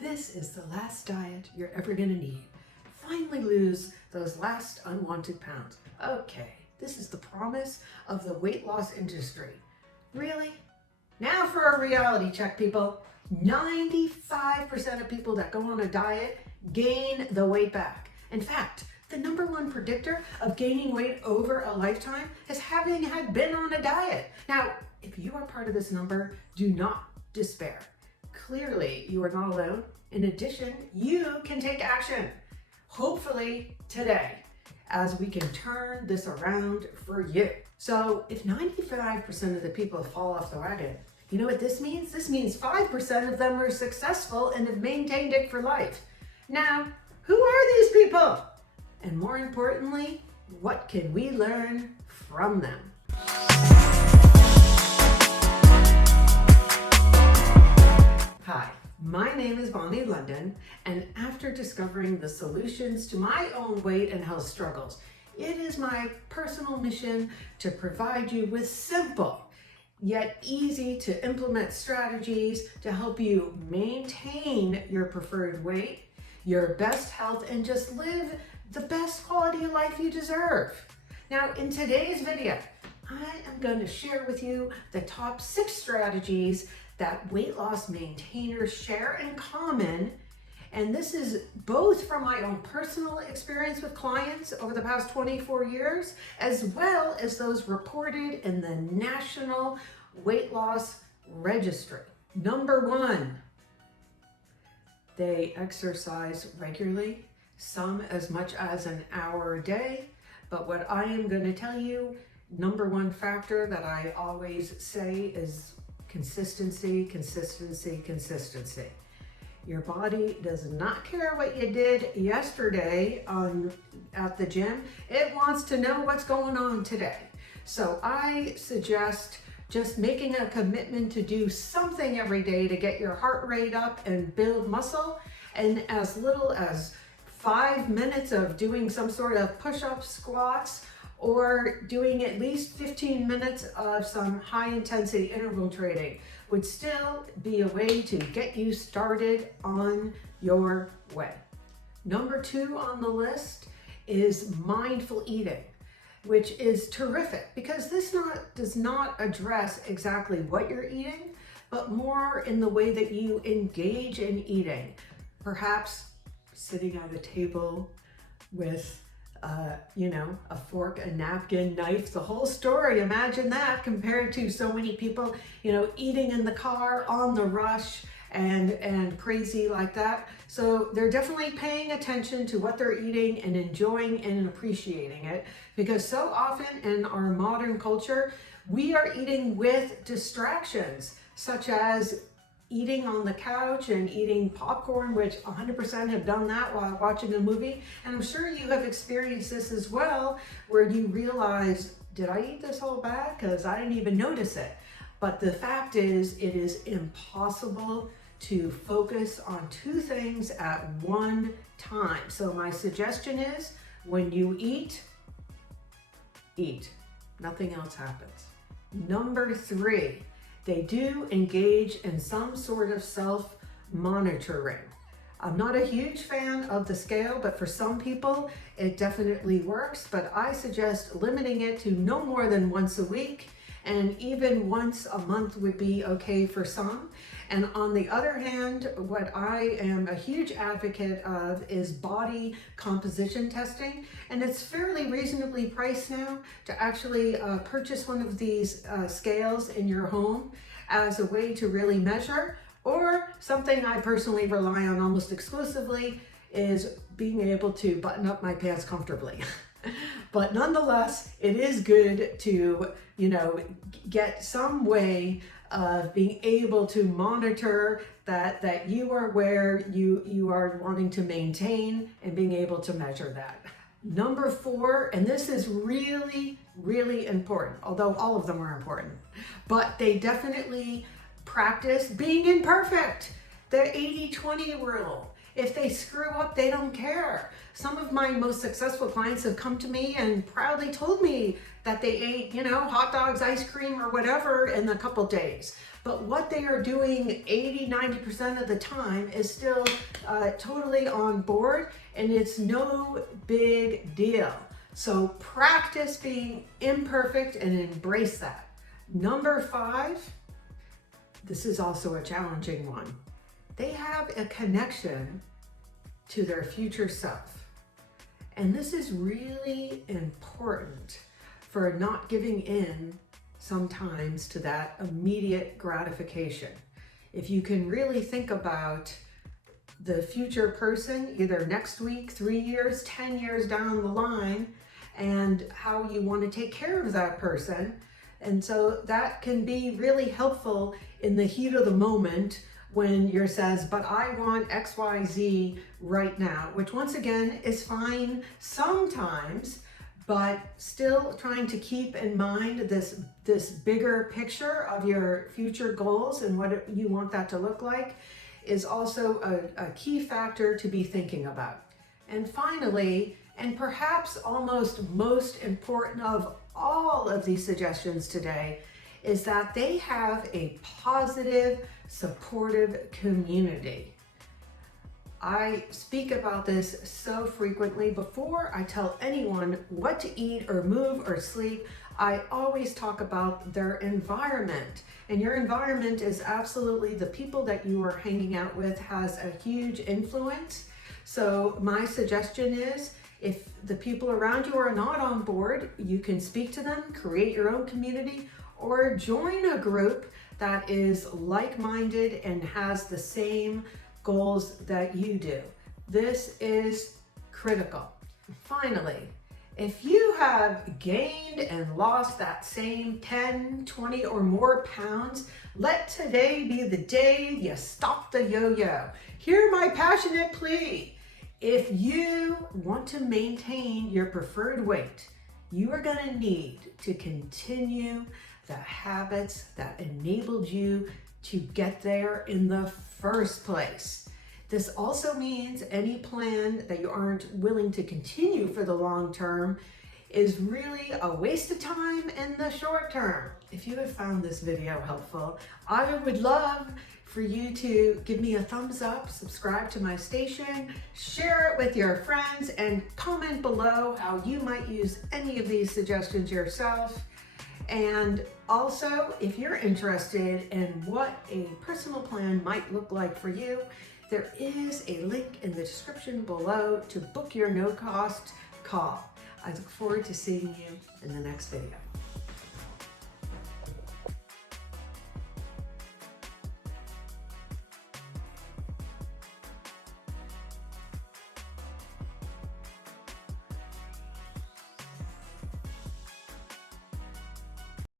This is the last diet you're ever gonna need. Finally lose those last unwanted pounds. Okay, this is the promise of the weight loss industry. Really? Now for a reality check, people. 95% of people that go on a diet gain the weight back. In fact, the #1 predictor of gaining weight over a lifetime is having been on a diet. Now, if you are part of this number, do not despair. Clearly, you are not alone. In addition, you can take action, hopefully today, as we can turn this around for you. So if 95% of the people fall off the wagon, you know what this means? This means 5% of them are successful and have maintained it for life. Now, who are these people? And more importantly, what can we learn from them? Hi, my name is Bonni, and after discovering the solutions to my own weight and health struggles, it is my personal mission to provide you with simple yet easy to implement strategies to help you maintain your preferred weight, your best health, and just live the best quality of life you deserve. Now, in today's video, I am going to share with you the top 6 strategies that weight loss maintainers share in common. And this is both from my own personal experience with clients over the past 24 years, as well as those reported in the National Weight Loss Registry. #1, they exercise regularly, some as much as an hour a day. But what I am going to tell you, #1 factor that I always say is consistency, consistency, consistency. Your body does not care what you did yesterday at the gym. It wants to know what's going on today. So I suggest just making a commitment to do something every day to get your heart rate up and build muscle. And as little as 5 minutes of doing some sort of push-ups, squats, or doing at least 15 minutes of some high-intensity interval training would still be a way to get you started on your way. #2 on the list is mindful eating, which is terrific because this does not address exactly what you're eating, but more in the way that you engage in eating. Perhaps sitting at a table with a fork, a napkin, knife, the whole story. Imagine that compared to so many people, eating in the car, on the rush, and crazy like that. So they're definitely paying attention to what they're eating and enjoying and appreciating it, because so often in our modern culture, we are eating with distractions, such as eating on the couch and eating popcorn, which 100% have done that while watching a movie. And I'm sure you have experienced this as well, where you realize, did I eat this whole bag? Because I didn't even notice it. But the fact is, it is impossible to focus on 2 things at one time. So my suggestion is, when you eat, nothing else happens. #3, they do engage in some sort of self-monitoring. I'm not a huge fan of the scale, but for some people, it definitely works. But I suggest limiting it to no more than once a week, and even once a month would be okay for some. And on the other hand, what I am a huge advocate of is body composition testing. And it's fairly reasonably priced now to actually purchase one of these scales in your home as a way to really measure. Or something I personally rely on almost exclusively is being able to button up my pants comfortably. But nonetheless, it is good to, get some way of being able to monitor that you are where you are wanting to maintain and being able to measure that. #4, and this is really, really important, although all of them are important, but they definitely practice being imperfect. The 80-20 rule. If they screw up, they don't care. Some of my most successful clients have come to me and proudly told me that they ate, hot dogs, ice cream, or whatever in a couple days. but what they are doing 80–90% of the time is still totally on board, and it's no big deal. So practice being imperfect and embrace that. Number 5, this is also a challenging one. They have a connection to their future self. And this is really important for not giving in sometimes to that immediate gratification. If you can really think about the future person, either next week, 3 years, 10 years down the line, and how you want to take care of that person. And so that can be really helpful in the heat of the moment when you're says, but I want X, Y, Z right now, which once again is fine sometimes, but still trying to keep in mind this bigger picture of your future goals and what you want that to look like is also a key factor to be thinking about. And finally, and perhaps almost most important of all of these suggestions today, is that they have a positive, supportive community. I speak about this so frequently. Before I tell anyone what to eat or move or sleep, I always talk about their environment. And your environment is absolutely the people that you are hanging out with has a huge influence. So my suggestion is, if the people around you are not on board, you can speak to them, create your own community, or join a group that is like-minded and has the same goals that you do. This is critical. Finally, if you have gained and lost that same 10, 20 or more pounds, let today be the day you stop the yo-yo. Hear my passionate plea. If you want to maintain your preferred weight, you are going to need to continue the habits that enabled you to get there in the first place. This also means any plan that you aren't willing to continue for the long term is really a waste of time in the short term. If you have found this video helpful, I would love for you to give me a thumbs up, subscribe to my station, share it with your friends, and comment below how you might use any of these suggestions yourself. And also, if you're interested in what a personal plan might look like for you, there is a link in the description below to book your no-cost call. I look forward to seeing you in the next video.